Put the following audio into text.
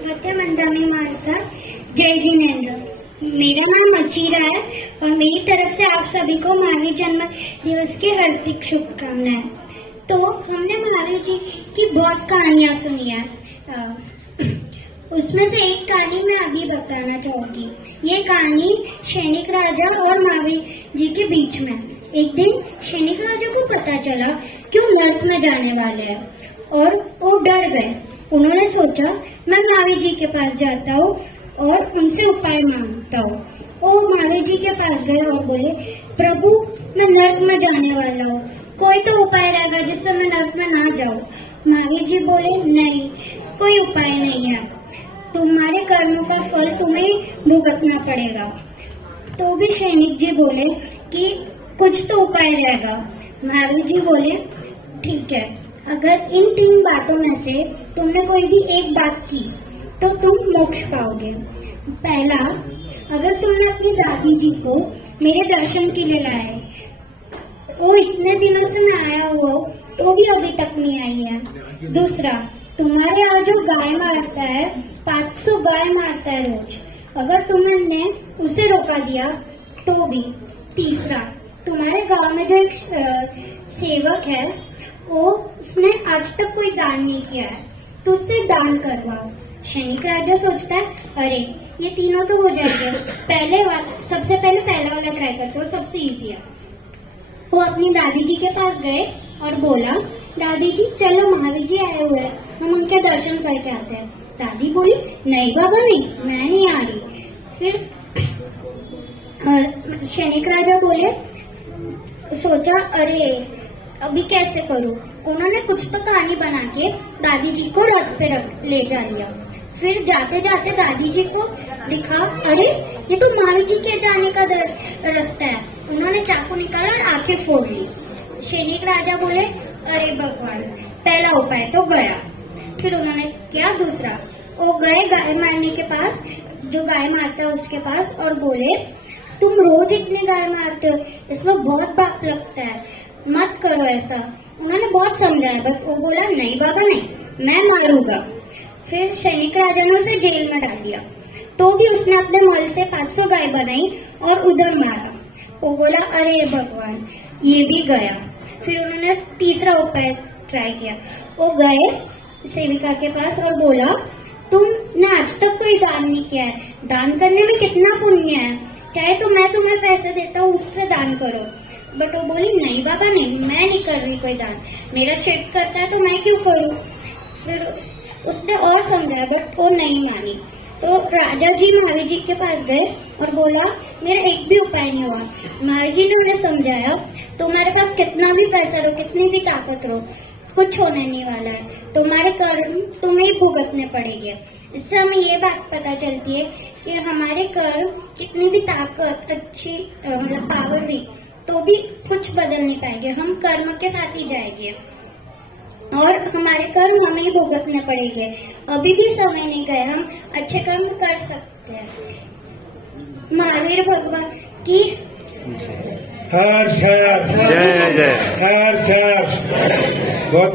मंदानी मानसा। जय जिनेन्द्र। मेरा नाम अचीरा है और मेरी तरफ से आप सभी को महावीर जन्म दिवस की हार्दिक शुभकामनाएं। तो हमने महावीर जी की बहुत कहानियां सुनी है, उसमें से एक कहानी मैं अभी बताना चाहूंगी। ये कहानी सैनिक राजा और महावीर जी के बीच में। एक दिन सैनिक राजा को पता चला कि वो नर्क में जाने वाले हैं और वो डर गए। उन्होंने सोचा मैं महावीर जी के पास जाता हूँ और उनसे उपाय मांगता हूँ। वो महावीर जी के पास गए और बोले, प्रभु मैं नर्क में जाने वाला हूँ, कोई तो उपाय रहेगा जिससे मैं नर्क में ना जाऊँ। महावीर जी बोले, नहीं, कोई उपाय नहीं है, तुम्हारे कर्मों का फल तुम्हें भुगतना पड़ेगा। तो भी सैनिक जी बोले कि कुछ तो उपाय रहेगा। महावीर जी बोले, ठीक है, अगर इन 3 बातों में से तुमने कोई भी एक बात की तो तुम मोक्ष पाओगे। पहला, अगर तुमने अपनी दादी जी को मेरे दर्शन के लिए लाए, वो इतने दिनों से मैं आया हुआ तो भी अभी तक नहीं आई है। दूसरा, तुम्हारे यहाँ जो गाय मारता है 500 गाय मारता है रोज, अगर तुमने उसे रोका दिया तो भी। तीसरा, तुम्हारे गांव में जो एक सेवक है उसने आज तक कोई दान नहीं किया है, तो उससे दान करवाओ। सैनिक राजा सोचता है, अरे ये तीनों तो हो जाएंगे, सबसे पहले पहला वाला ट्राई करते हो, सबसे इजी है। वो अपनी दादी जी के पास गए और बोला, दादी जी चलो महावीर जी आए हुए हैं, हम उनके दर्शन करके आते हैं। दादी बोली, नहीं बाबा नहीं, मैं नहीं आ रही। फिर सैनिक राजा बोले, सोचा अरे अभी कैसे करूं। उन्होंने कुछ तो कहानी बना के दादी जी को रथ पे ले जा लिया। फिर जाते जाते दादी जी को दिखा, अरे ये तो महावीर जी के जाने का रास्ता है। उन्होंने चाकू निकाला और आंखें फोड़ ली। सैनिक राजा बोले, अरे भगवान, पहला उपाय तो गया। फिर उन्होंने क्या दूसरा, वो गए गाय मारने के पास, जो गाय मारता है उसके पास, और बोले, तुम रोज इतनी गाय मारते हो, इसमें बहुत पाप लगता है, मत करो ऐसा। उन्होंने बहुत समझाया, बट वो बोला, नहीं बाबा नहीं, मैं मारूंगा। फिर सैनिक राजा ने उसे जेल में डाल दिया, तो भी उसने अपने मल से 500 गाय बनाई और उधर मारा। वो बोला, अरे भगवान, ये भी गया। फिर उन्होंने तीसरा उपाय ट्राई किया। वो गए सेविका के पास और बोला, तुमने आज तक कोई दान नहीं किया है, दान करने में कितना पुण्य है, चाहे तो मैं तुम्हें पैसे देता हूँ, उससे दान करो। बट वो बोली, नहीं बाबा नहीं, मैं नहीं कर रही कोई दान, मेरा शेठ करता है तो मैं क्यों करूँ। फिर उसने और समझाया, बट वो नहीं मानी। तो राजा जी महावीर जी के पास गए और बोला, मेरा एक भी उपाय नहीं हुआ। महावीर जी ने उन्हें समझाया, तुम्हारे पास कितना भी पैसा रो, कितनी भी ताकत रो, कुछ होने नहीं वाला है, तुम्हारे कर्म तुम्हें भुगतने पड़ेंगे। इससे हमें ये बात पता चलती है कि हमारे कर्म कितनी भी ताकत अच्छी मतलब पावर भी, तो भी कुछ बदल नहीं पाएंगे, हम कर्म के साथ ही जाएंगे और हमारे कर्म हमें ही भुगतने पड़ेंगे। अभी भी समय नहीं गया, हम अच्छे कर्म कर सकते हैं। महावीर भगवान की हर शहर, जय जय, हर शहर बहुत